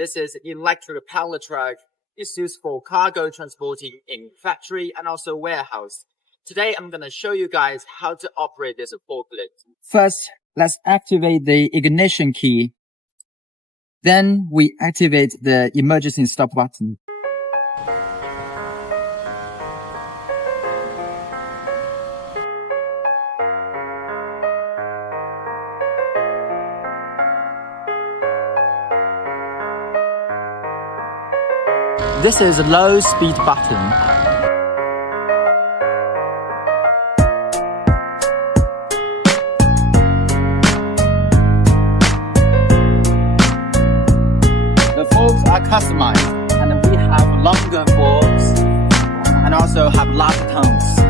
This is an electric pallet truck. It's used for cargo transporting in factory and also warehouse. Today, I'm going to show you guys how to operate this forklift. First, let's activate the ignition key. Then we activate the emergency stop button. This is a low speed button. The forks are customized, and we have longer forks and also have larger tongues.